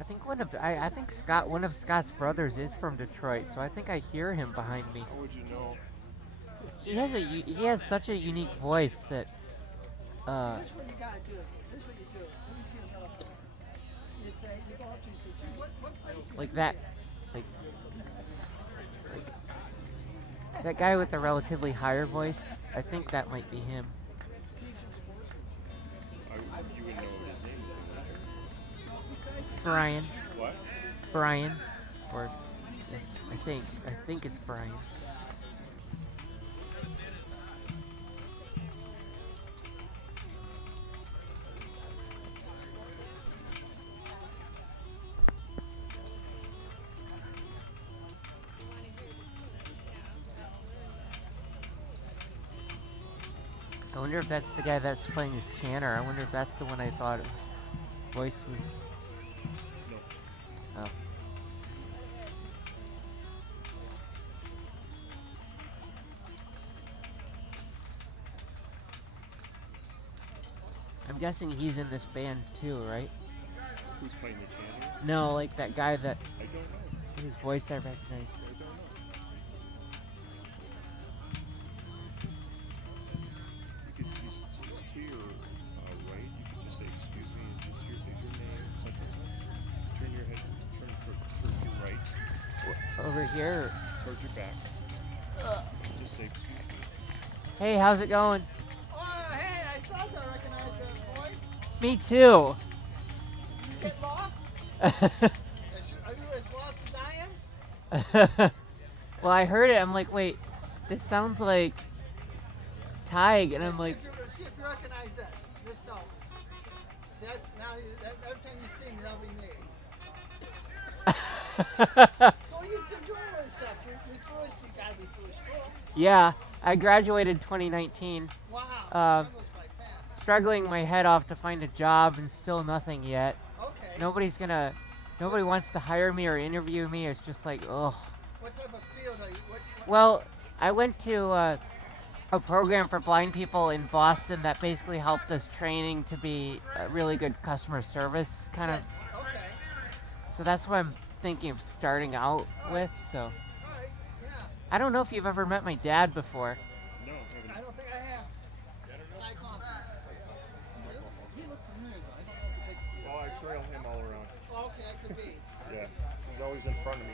I think I think one of Scott's brothers is from Detroit, so I think I hear him behind me. How would you know? He has such a unique voice that See, this is what you gotta do. This is what you do. Let me see another thing. You say, you go up to, you say, gee, what place do you like live that like that guy with the relatively higher voice. I think that might be him. You would know his name. Brian. What? Brian. Or I think it's Brian. I wonder if that's the guy that's playing his chanter. I wonder if that's the one I thought voice was. No. Oh. I'm guessing he's in this band too, right? Who's playing the chanter? No, like that guy that I don't know. whose voice I recognize. I don't know. You could just to your right. You could just say, "Excuse me," and just is your name, such and such. Turn your head, turn to your right, Over here. towards your back. Just say, "Excuse me." Hey, how's it going? Oh, hey, I thought I recognized that voice. Me too. You get lost? Are you as lost as I am? Well, I heard it. I'm like, wait, this sounds like Tyge, and I'm See like, if you recognize that. Just know. See, every time you see me, that'll be me. So what you been doing with yourself? You gotta be through school. yeah, I graduated 2019. Wow. Uh, That goes by fast. Struggling my head off to find a job, and still nothing yet. Okay. Nobody wants to hire me or interview me. It's just like, ugh. What type of field are you? Well, I went to a program for blind people in Boston that basically helped us training to be a really good customer service kind of. Yes. Okay. So that's what I'm thinking of starting out with. So All right. Yeah. I don't know if you've ever met my dad before. No, I don't think I have. Tyge Cawthon. He looked familiar though. I don't know because. oh, I trail him all around. Oh, okay, that could be. Yeah, he's always in front of me.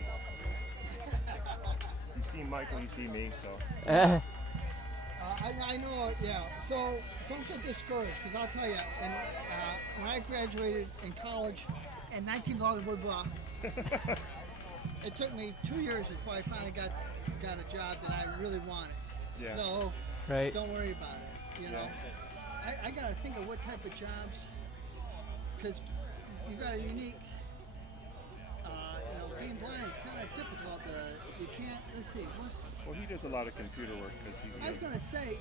You see Mike when you see me, so. I know, yeah. So don't get discouraged, because I'll tell you, and when I graduated in college in 1900, it took me 2 years before I finally got a job that I really wanted. Yeah. So Right. don't worry about it. You know, I got to think of what type of jobs, because you got a unique. Being blind is kind of difficult. You can't. Let's see. What? Well, he does a lot of computer work because he's. I was gonna say,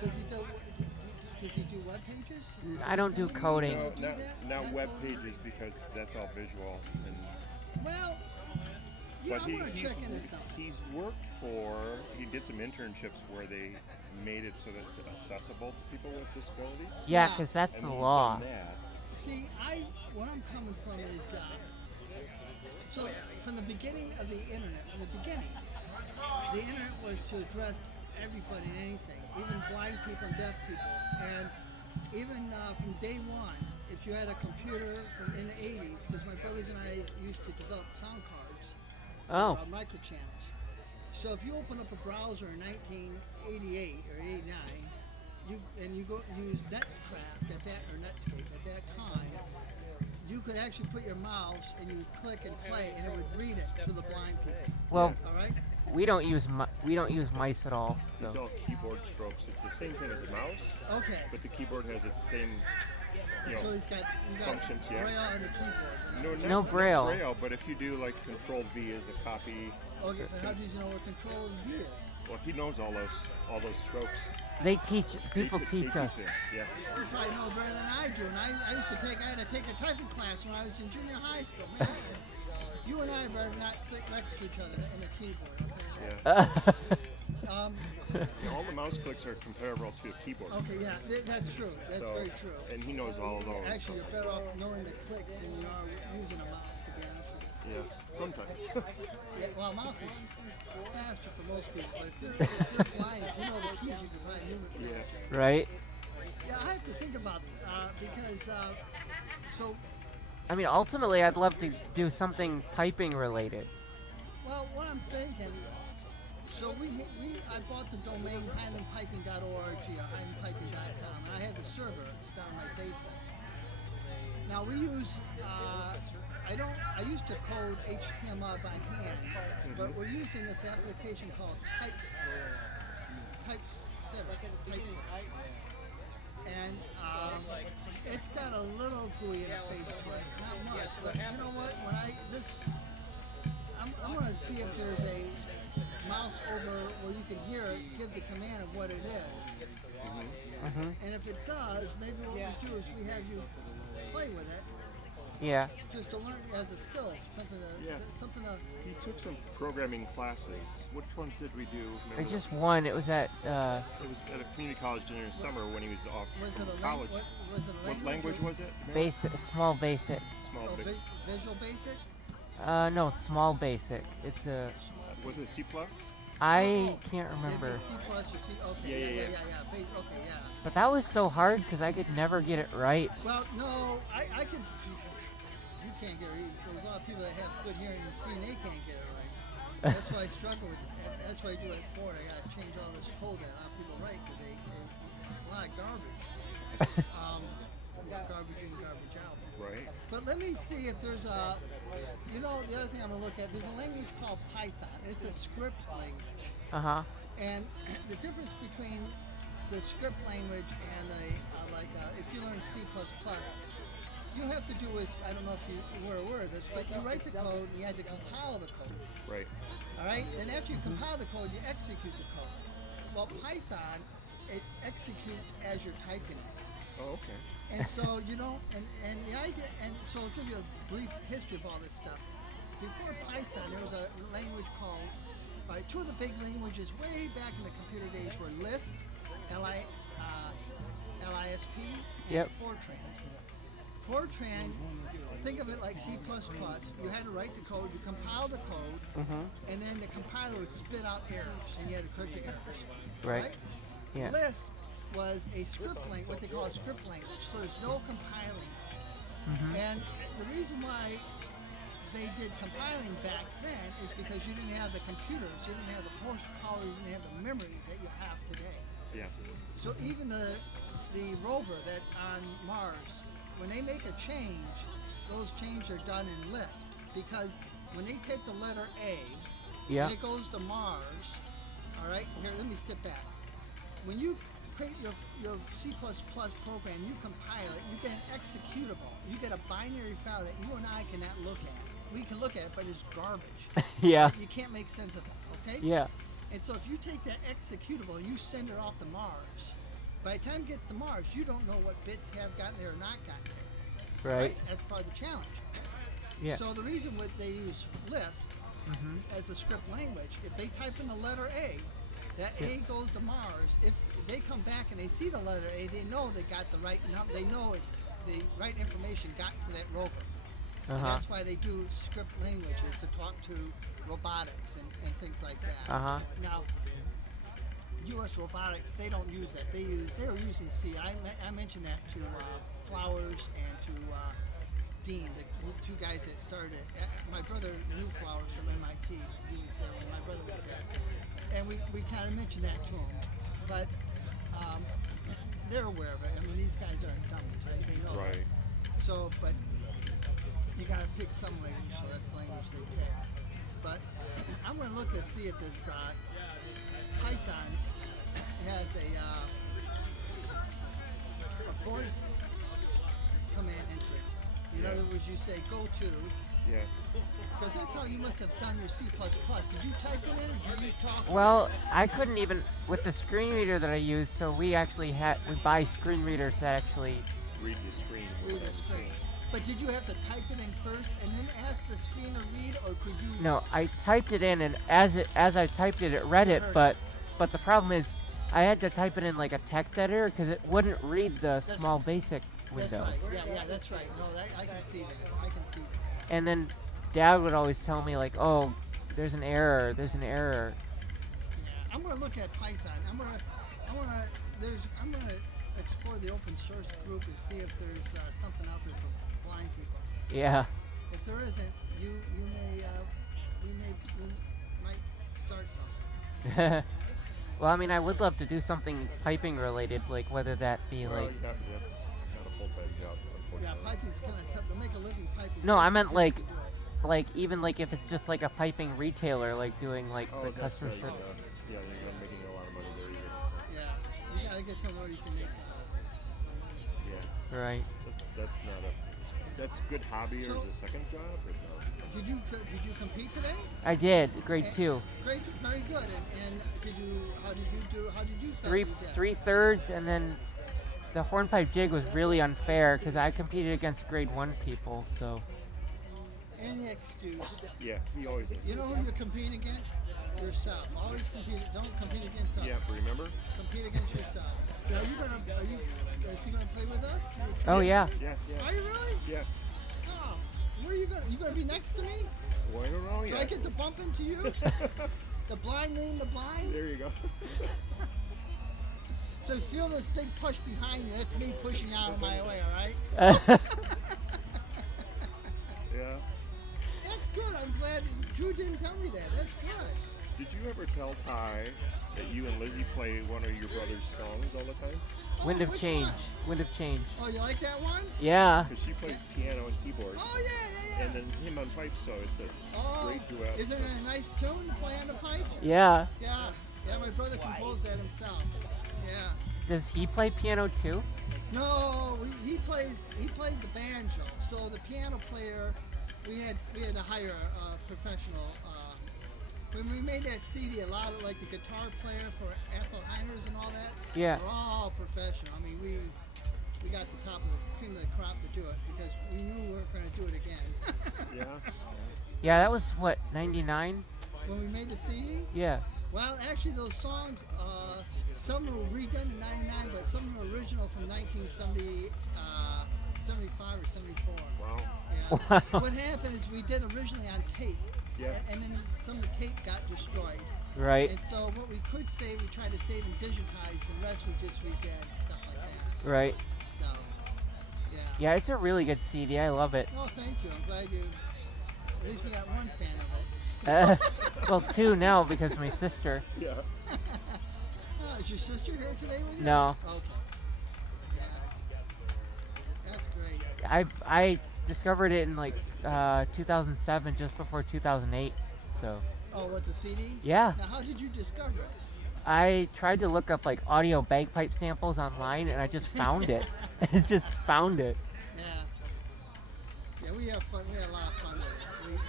does he do web pages? I don't do coding. No, not web pages because that's all visual. Well, But I want to check into something. He's worked he did some internships where they made it so that it's accessible to people with disabilities. Yeah, because that's And the he's law. done that. See, what I'm coming from is, so from the beginning of the internet, the internet was to address everybody and anything, even blind people and deaf people. And even from day one, if you had a computer from in the 80s, because my brothers and I used to develop sound cards, Oh. microchannels. So if you open up a browser in 1988 or 89, you go use Netscape at that time, you could actually put your mouse and you would click and play, and it would read it to the blind people. Well, All right. we don't use mice at all. It's So all keyboard strokes. It's the same thing as a mouse, Okay. but the keyboard has its same, So you got functions, yeah. Braille on the keyboard. no, No not Braille. Braille, but if you do like Control V as a copy, Okay, but how do you know what Control V is? well, he knows all those strokes. people teach us. him, yeah. You probably know better than I do. And I had to take a typing class when I was in junior high school. Man, you and I better not sit next to each other in the keyboard. Okay? Yeah. Yeah, all the mouse clicks are comparable to a keyboard. Okay, yeah, that's true. That's So- very true. And he knows all of those. Actually, you're better off knowing the clicks than you are using a mouse, to be honest with you. Yeah, sometimes. Yeah, well, a mouse is faster for most people, but if you're blind, if you know the keys, you can probably move it Yeah. faster. Right? Yeah, I have to think about because so I mean, ultimately, I'd love to do something piping related. well, what I'm thinking. So I bought the domain highlandpiping.org or highlandpiping.com, and I have the server down in my basement. Now we use I used to code HTML by hand, but we're using this application called Typesetter. And it's got a little GUI interface to it, not much, but you know what? I'm going to see if there's a mouse over where you can hear it, give the command of what it is. And if it does, maybe what we do is we have you play with it Yeah. just to learn as a skill, something to. He took some programming classes. Which ones did we do? I Remember? just won. It was at, It was at a community college during the summer when he was off Was from it a college. what language was it? Remember? basic, small basic. Small, Oh, big. Visual Basic. No, small basic. It's a, Was it C++? I can't remember. Maybe C plus or C. Okay, Yeah. Okay, yeah. But that was so hard because I could never get it right. Well, no, I can. You can't get it. There's a lot of people that have good hearing and see, and they can't get it right. That's why I struggle with it. And that's why I do it at Ford. I gotta change all this code that a lot of people write because they a lot of garbage. Garbage in, garbage out. Right. But let me see if there's a. You know, the other thing I'm gonna look at. There's a language called Python. It's a script language. And the difference between the script language and if you learn C++, you have to do is, I don't know if you were aware of this, but you write the code and you had to compile the code. Right. All right? Then after you compile the code, you execute the code. Well, Python, it executes as you're typing it. Oh, okay. And so, you know, and the idea, and so I'll give you a brief history of all this stuff. Before Python, there was a language called, two of the big languages way back in the computer days were Lisp, LISP, and Yep. Fortran. Fortran, think of it like C++. You had to write the code, you compile the code, and then the compiler would spit out errors, and you had to correct the errors. Right. Yeah. Lisp was a script language, what they call a script language, so there's no compiling. And the reason why they did compiling back then is because you didn't have the computers, you didn't have the horsepower, you didn't have the memory that you have today. Yeah. So even the rover that's on Mars, when they make a change, those changes are done in Lisp because when they take the letter A Yeah. and it goes to Mars, all right, here, let me step back. When you create your C++ program, you compile it, you get an executable, you get a binary file that you and I cannot look at. We can look at it, but it's garbage. Yeah. You can't make sense of it, okay? Yeah. And so if you take that executable and you send it off to Mars, by the time it gets to Mars, you don't know what bits have gotten there or not gotten there. Right. That's part of the challenge. Yeah. So the reason what they use Lisp as a script language, if they type in the letter A, that A goes to Mars. If they come back and they see the letter A, they know they got the right number. They know it's the right information got to that rover. And that's why they do script languages to talk to robotics and things like that. Now, U.S. robotics, they don't use that. They were using C. I mentioned that to Flowers and to Dean, the two guys that started. My brother knew Flowers from MIT. He was there when my brother was there. And we kind of mentioned that to him. But they're aware of it. I mean, these guys aren't dummies, right? They know Right. this. So, but you got to pick some language, so that's the language they pick. But I'm going to look to see if this Python has a voice command entry. In other words, you say go to, Yeah. because that's how you must have done your C++. Did you type it in or did you talk? Well, I couldn't even with the screen reader that I use. So we buy screen readers that actually. Read the screen. Read the screen. But did you have to type it in first and then ask the screen to read, or could you? No, I typed it in, and as I typed it, it read it. But but the problem is, I had to type it in like a text editor because it wouldn't read the That's small basic That's window. right. Yeah, that's right. No, I can see that. I can see that. And then Dad would always tell me like, "Oh, there's an error. There's an error." Yeah, I'm gonna look at Python. I'm gonna explore the open source group and see if there's something out there for blind people. Yeah. If there isn't, we might start something. Well, I mean, I would love to do something piping related, like whether that be Well, like. that's not a full-time job, Yeah, unfortunately. piping's kind of tough to make a living piping. No, I meant You like, can do it. like even like if it's just like a piping retailer, like doing like Oh, the that's customer right. service. Yeah, you're not making a lot of money there either. Yeah, you gotta get somewhere you can make some money. Yeah, Right. that's not a. That's good hobby or So- is it a second job or no? Did you compete today? I did grade And- 2, Great, very good. And how did you do? How did you? feel three you did? 3/3, and then the hornpipe jig was really unfair because I competed against grade 1 people. So Any excuse. Yeah, he always. You know who you're competing against? Yourself. Always compete. Don't compete against others. Yeah, remember? Compete against yourself. Now is he gonna play with us? oh yeah, Yeah, Are yeah, you really? yeah. Oh, where are you gonna? You gonna be next to me? Well, I don't know Do yet. I get to bump into you? The blind leading the blind. There you go. So feel this big push behind you. That's me pushing out of my way. All right. Yeah. That's good. I'm glad Drew didn't tell me that. That's good. Did you ever tell Ty that you and Lizzie play one of your brother's songs all the time? Wind of which Change, one? Wind of Change. Oh, you like that one? Yeah, Because she plays piano and keyboard, Oh yeah. and then him on pipes, so it's a Oh, great duet. isn't it a nice tune to play on the pipes? yeah. Yeah. Yeah, my brother composed that himself. Yeah. Does he play piano too? No, he played the banjo. So the piano player, we had to hire a professional. When we made that CD, a lot of like the guitar player for Ethel Heiners and all that. Yeah. We're all professional. I mean, we got the top of the cream of the crop to do it because we knew we weren't going to do it again. Yeah. Yeah, that was what, 99? When we made the CD, Yeah. well, actually, those songs, some were redone in '99, but some were original from 1970, 75 or 74. Wow. Yeah. Wow. What happened is we did originally on tape, Yeah. and then some of the tape got destroyed. Right, And so what we could save, we tried to save and digitize, and the rest we just redid and stuff like that. right. So, yeah. Yeah, it's a really good CD. I love it. Oh, thank you. I'm glad you. At least we got one fan of it. Well, 2 now because of my sister. Yeah. Oh, is your sister here today with you? No. Okay. Yeah. That's great. I discovered it in like 2007, just before 2008. So Oh, what, the CD? yeah, Now, how did you discover it? I tried to look up like audio bagpipe samples online, and I just found it. I just found it. Yeah. Yeah, we have fun. We had a lot of fun with it.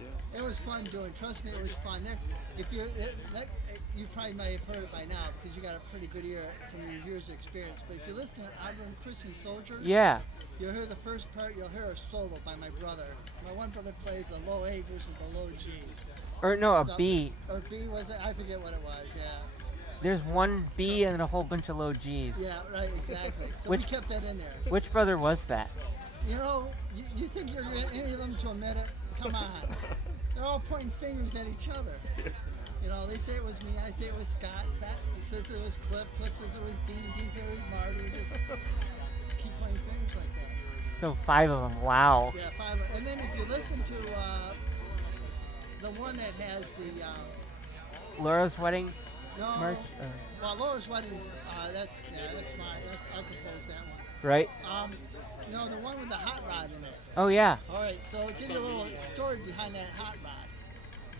Yeah. It was fun doing. Trust me, it was fun. If you probably might have heard it by now because you got a pretty good ear from your years of experience. But if you listen to Ivan Christie Soldiers, Yeah, you'll hear the first part. You'll hear a solo by my brother. My one brother plays a low A versus the low G. or no, a So- B. Or B was it? I forget what it was. Yeah. There's one B and a whole bunch of low G's. Yeah. Right. Exactly. So Which- we kept that in there. Which brother was that? You know, you think you're any of them to admit it? Come on. They're all pointing fingers at each other. You know, they say it was me, I say it was Scott, Scott says it was Cliff, Cliff says it was Dean, Dean says it was Marty. We just keep pointing fingers like that. So 5 of them. Wow. Yeah, 5. And then if you listen to the one that has the Laura's wedding no, march. well, Laura's Weddings, that's mine. I composed that one. Right. No, the one with the hot rod in it. Oh yeah. All right, so I'll give you a little story behind that hot rod.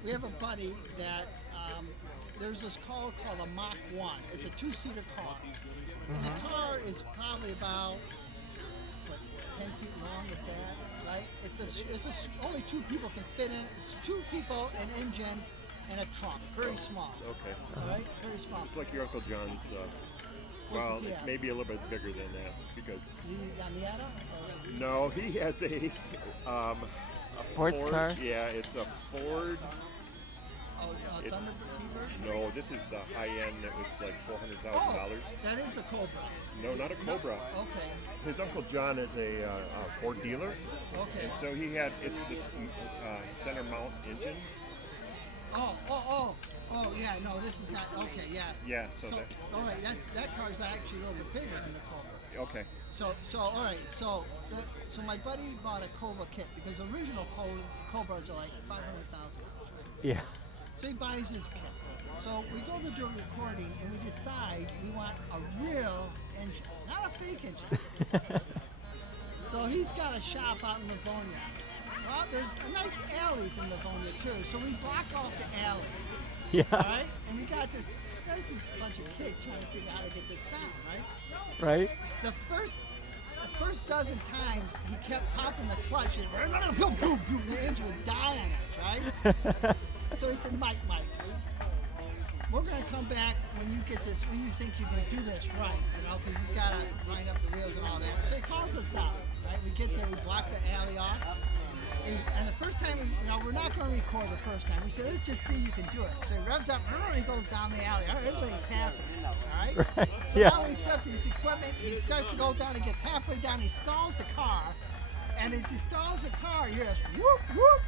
We have a buddy that there's this car called a Mach 1. It's a 2-seater car. And the car is probably about, what, 10 feet long with that, right? Only 2 people can fit in. It's 2 people, an engine, and a trunk. Very small. Okay. All right? Very small. It's like your Uncle John's. What Well, does he have? maybe a little bit bigger than that because The Miata? Or- no, he has a Sports Ford, car? Yeah, it's a Ford It- Thunderbird T-Bird? No, this is the high end that was like $400,000. Oh, that is a Cobra. No, not a Cobra. Okay, His Uncle John is a Ford dealer, okay. and so it's this center mount engine. Oh, yeah, no, this is not, okay, yeah. Yeah, so So, that, all right, that car is actually a little bit bigger than the Cobra. okay. So all right, so my buddy bought a Cobra kit because original Cobras are like $500,000. Yeah. So he buys his kit. So we go to do a recording and we decide we want a real engine, not a fake engine. So he's got a shop out in Livonia. Well, there's nice alleys in Livonia too, so we block off the alleys. Yeah. All right, and we got this bunch of kids trying to figure out how to get this sound, right? Right. The first dozen times he kept popping the clutch and the engine would die on us, right? So he said, Mike, we're gonna come back when you get this, when you think you can do this right, because he's gotta line up the wheels and all that. So he calls us out, right? We get there, we block the alley off. And the first time, we're not going to record the first time. We said, let's just see you can do it. So he revs up, and he goes down the alley. All right, everybody's happy, all right? Right. So Yeah. now he sets his equipment, he starts to go down, he gets halfway down, he stalls the car, and as he stalls the car, you hear this whoop, whoop.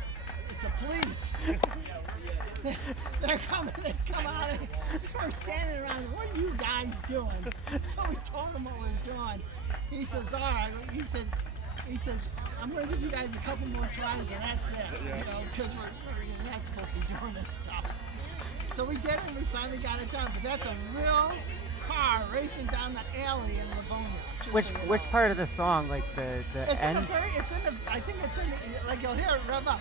It's the police. They come out, and we're standing around, what are you guys doing? So we told him what we were doing. He says, all right, he says, I'm going to give you guys a couple more tries and that's it. Yeah. Because we're not supposed to be doing this stuff. So we did it and we finally got it done. But that's a real car racing down the alley in Livonia. Which part of the song, like the It's end? in the very, I think it's in, like you'll hear it rev up.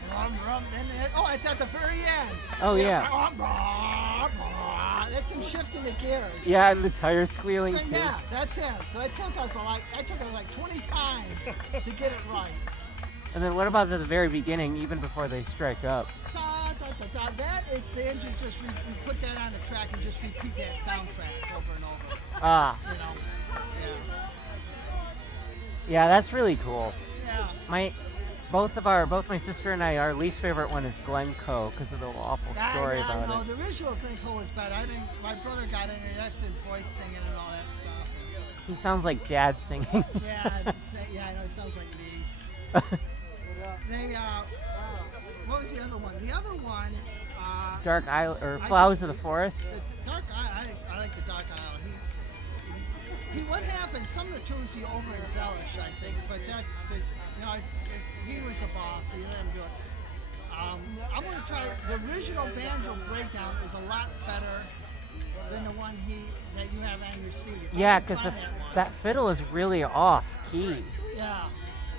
It's at the very end. Oh, yeah. That's him shifting the gears. Yeah, and the tires squealing So, too. yeah, that's him. So it took us like 20 times to get it right. And then what about at the very beginning, even before they strike up? Da, da, da, da. That is the engine. Just we put that on the track and just repeat that soundtrack over and over. Ah, Yeah. yeah, that's really cool. Yeah. Both my sister and I, our least favorite one is Glencoe because of the awful story about no, it. the original Glencoe was better. My brother got in there. That's his voice singing and all that stuff. He sounds like Dad singing. Yeah, I know. He sounds like me. What was the other one? The other one. Dark Isle or Flowers of the Forest. The Dark Isle. I like the Dark Isle. What happened? Some of the tunes he over embellished, I think, but that's just he was the boss, so you let him do it. I'm gonna try the original banjo breakdown is a lot better than the one that you have on your CD. Yeah, because that fiddle is really off key. Yeah,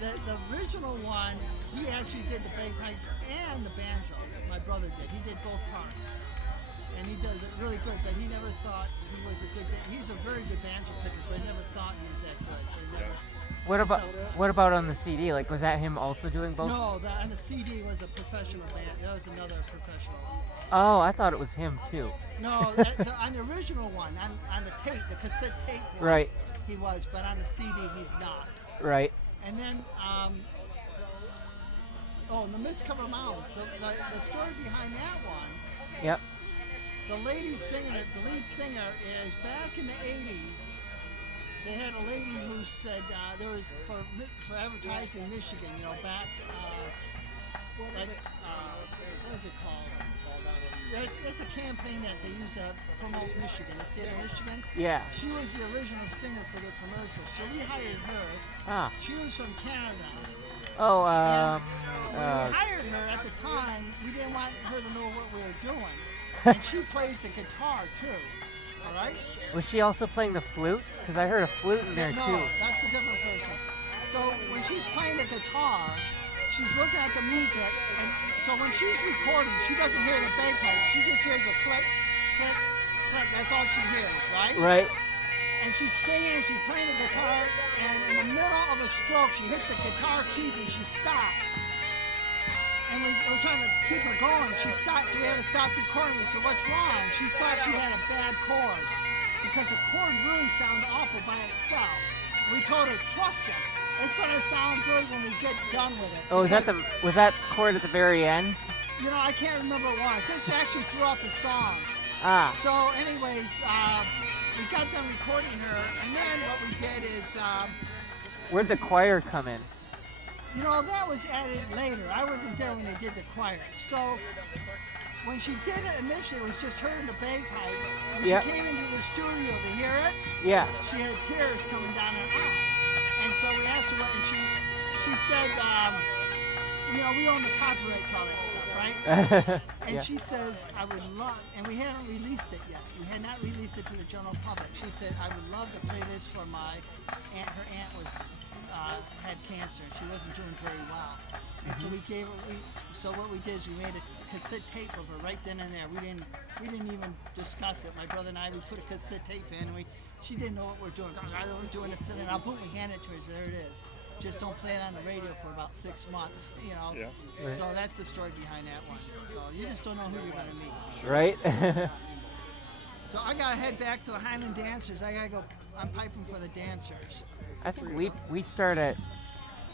the original one, he actually did the bagpipes and the banjo. My brother did. He did both parts, and he does it really good. But he never thought he was a good. He's a very good banjo player, but never thought he was that good. So he never. What about on the CD? Like, was that him also doing both? No, on the CD was a professional band. That was another professional. Oh, I thought it was him too. No, on the original one, on the tape, the cassette tape one, Right. he was, but on the CD he's not. Right. And then, the Miscover Mouse, the story behind that one, Yep. the lead singer is back in the 80s. They had a lady who said there was for advertising Michigan, back what is it called? It's a campaign that they use to promote Michigan, the state of Michigan. Yeah. She was the original singer for the commercial, so we hired her. Ah. She was from Canada. Oh, When we hired her at the time, we didn't want her to know what we were doing. And she plays the guitar too. All right? was she also playing the flute? Because I heard a flute in there No, too. that's a different person. So when she's playing the guitar, she's looking at the music, and so when she's recording, she doesn't hear the bagpipe. She just hears a click, click, click. That's all she hears, right? Right. And she's singing, she's playing the guitar, and in the middle of a stroke, she hits the guitar keys and she stops. And we're trying to keep her going. She stopped, so we had to stop recording. We said, what's wrong? She thought she had a bad chord, because the chord really sounded awful by itself. We told her, trust him. It's going to sound good when we get done with it. Oh, was that chord at the very end? You know, I can't remember what it was. This is actually throughout the song. Ah, So, anyways, we got done recording her, and then what we did is, where'd the choir come in? you know, that was added later. I wasn't there when they did the choir. So, when she did it initially, it was just her and the bagpipes. When Yep. she came into the studio to hear it, Yeah. she had tears coming down her eyes. And so we asked her what, and she said, you know, we own the copyright to all that stuff, right? And Yeah. she says, I would love, and we hadn't released it yet. We had not released it to the general public. She said, I would love to play this for my aunt. Her aunt was had cancer, and she wasn't doing very well. And so we gave her, so what we did is we made a cassette tape of her right then and there. We didn't even discuss it. My brother and I, we put a cassette tape in, and she didn't know what we're doing. We're doing a fill-in. I'll boom, we hand it to her. So there it is. Just don't play it on the radio for about 6 months, you know. Yeah. Right. So that's the story behind that one. So you just don't know who you're gonna meet. Right? So I gotta head back to the Highland Dancers. I gotta go. I'm piping for the dancers. I think we start at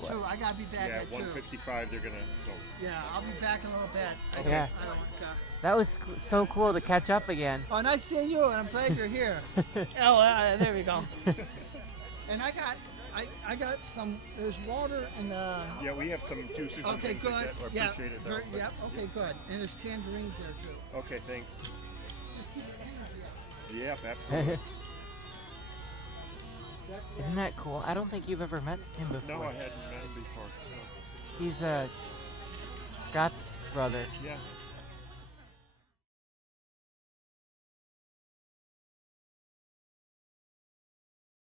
2. I gotta be back Yeah, at 2. 1:55 they're gonna go. Yeah, I'll be back in a little bit. Yeah. I don't, that was so cool to catch up again. oh, nice seeing you, and I'm glad you're here. Oh, there we go. And I got some. There's water in the. Yeah, we have some juices. and Okay, things like good. that. I Yeah. appreciate it. though, but- Yep. Okay, good. And there's tangerines there too. Okay, thanks. Just keep your energy up. Yep, absolutely. Isn't that cool? I don't think you've ever met him before. No, I hadn't met him before. So. He's Scott's brother. Yeah.